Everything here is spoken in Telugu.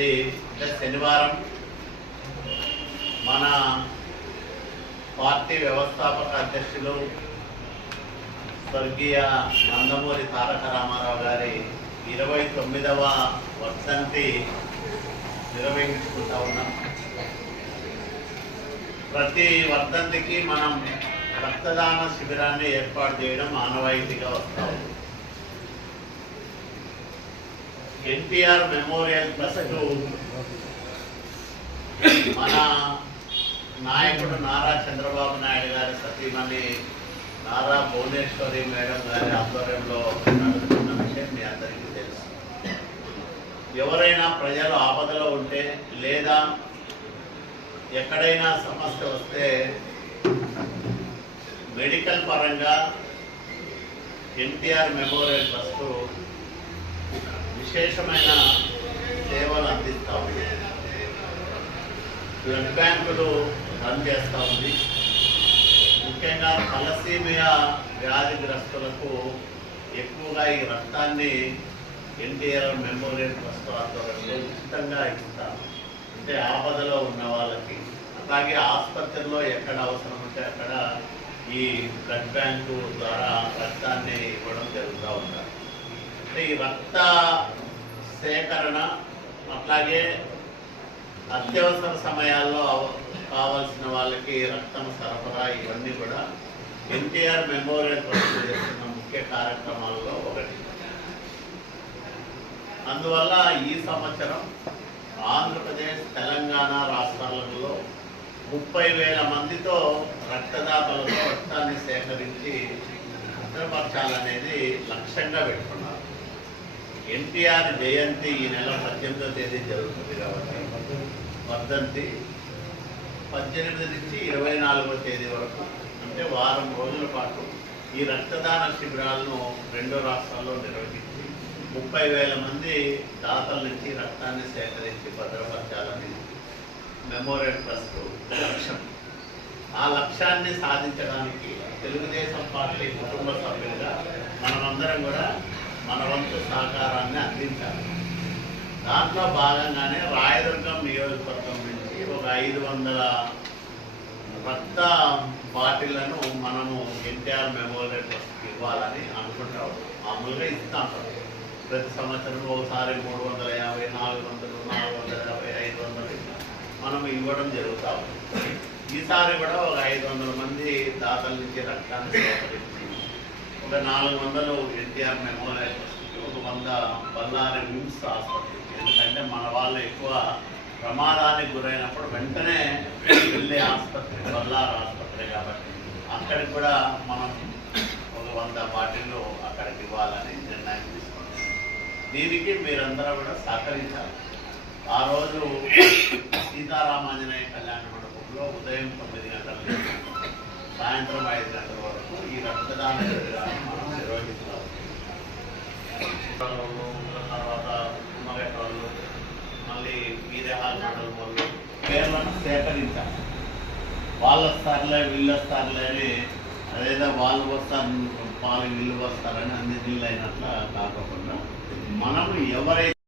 తేదీ అంటే శనివారం మన పార్టీ వ్యవస్థాపక అధ్యక్షులు స్వర్గీయ నందమూరి తారక రామారావు గారి 29వ వర్ధంతి నిర్వహించుకుంటా ఉన్నాం. ప్రతి వర్ధంతికి మనం రక్తదాన శిబిరాన్ని ఏర్పాటు చేయడం ఆనవాయితీగా వస్తా ఉంది. ఎన్టీఆర్ మెమోరియల్ ట్రస్ట్ మన నాయకుడు నారా చంద్రబాబు నాయుడు గారి సతీమణి నారా భువనేశ్వరి మేడం గారి ఆధ్వర్యంలో నడుస్తున్న విషయం మీ అందరికీ తెలుసు. ఎవరైనా ప్రజలు ఆపదలో ఉంటే లేదా ఎక్కడైనా సమస్య వస్తే మెడికల్ పరంగా ఎన్టీఆర్ మెమోరియల్ ట్రస్ట్ విశేషమైన సేవలు అందిస్తూ ఉంది. బ్లడ్ బ్యాంకులు రన్ చేస్తూ ఉంది. ముఖ్యంగా తలసీమియా వ్యాధిగ్రస్తులకు ఎక్కువగా ఈ రక్తాన్ని ఎన్టీఆర్ మెమోరియల్ ట్రస్ట్ ఆధ్వర్యంలో ఉచితంగా ఇస్తారు. అంటే ఆపదలో ఉన్న వాళ్ళకి, అలాగే ఆసుపత్రిలో ఎక్కడ అవసరం ఉంటే అక్కడ ఈ బ్లడ్ బ్యాంకు ద్వారా రక్తాన్ని ఇవ్వడం జరుగుతూ ఉంటారు. అంటే ఈ రక్త సేకరణ అట్లాగే అత్యవసర సమయాల్లో కావాల్సిన వాళ్ళకి రక్తం సరఫరా ఇవన్నీ కూడా ఎన్టీఆర్ మెమోరియల్ ట్రస్ట్ చేస్తున్న ముఖ్య కార్యక్రమాల్లో ఒకటి. అందువల్ల ఈ సంవత్సరం ఆంధ్రప్రదేశ్ తెలంగాణ రాష్ట్రాలలో 30,000 మందితో రక్తదాతలతో రక్తాన్ని సేకరించి భద్రపరచాలనేది లక్ష్యంగా పెట్టుకున్నారు. ఎన్టీఆర్ జయంతి ఈ నెల 18వ తేదీ జరుగుతుంది కాబట్టి వర్ధంతి 18 నుంచి 24వ తేదీ వరకు అంటే వారం రోజుల పాటు ఈ రక్తదాన శిబిరాలను 2 రాష్ట్రాల్లో నిర్వహించి 30,000 మంది దాతల నుంచి రక్తాన్ని సేకరించి భద్రపరచాలని మెమోరియల్ ట్రస్ట్ లక్ష్యం. ఆ లక్ష్యాన్ని సాధించడానికి తెలుగుదేశం పార్టీ కుటుంబ సభ్యులుగా మనమందరం కూడా మన వంతు సహకారాన్ని అందించాలి. దాంట్లో భాగంగానే రాయదుర్గం నియోజకవర్గం నుంచి ఒక 500 రక్త బాటిళ్లను మనము ఎన్టీఆర్ మెమోరియల్ ట్రస్ట్కి ఇవ్వాలని అనుకుంటాము. మామూలుగా ఇస్తాం ప్రతి సంవత్సరం ఒకసారి 350, 400, 450, 500 మనం ఇవ్వడం జరుగుతాం. ఈసారి కూడా ఒక 500 మంది దాతల నుంచి రక్తాన్ని సేకరించి ఒక 400 ఎన్టీఆర్ మెమోరియల్ ట్రస్ట్కి, ఒక 100 బళ్ళారి మిమ్స్ ఆసుపత్రికి. ఎందుకంటే మన వాళ్ళు ఎక్కువ ప్రమాదానికి గురైనప్పుడు వెంటనే వెళ్ళే ఆసుపత్రి బళ్ళారి ఆసుపత్రి కాబట్టి అక్కడికి కూడా మనం ఒక 100 బాటిళ్ళు అక్కడికి ఇవ్వాలని నిర్ణయం తీసుకున్నాం. దీనికి మీరందరూ కూడా సహకరించాలి. ఆ రోజు సీతారామాంజనేయ కళ్యాణ మండపంలో ఉదయం 9 గంటల నుంచి సాయంత్రం 5 గంటల వరకు ఈ రక్తదాన శిబిరాన్ని మనం నిర్వహిస్తాం. తర్వాత ఉమ్మగట్టవాళ్ళు, మళ్ళీ వీరేహాల్ మండలం వాళ్ళు పేర్లను సేకరించాలి. వాళ్ళు వస్తారులే వీళ్ళు వస్తారులే అని అదేదో వాళ్ళు వస్తారు పాలు వీళ్ళు వస్తారని అన్ని నీళ్ళు అయినట్ల కాకుండా మనము ఎవరైతే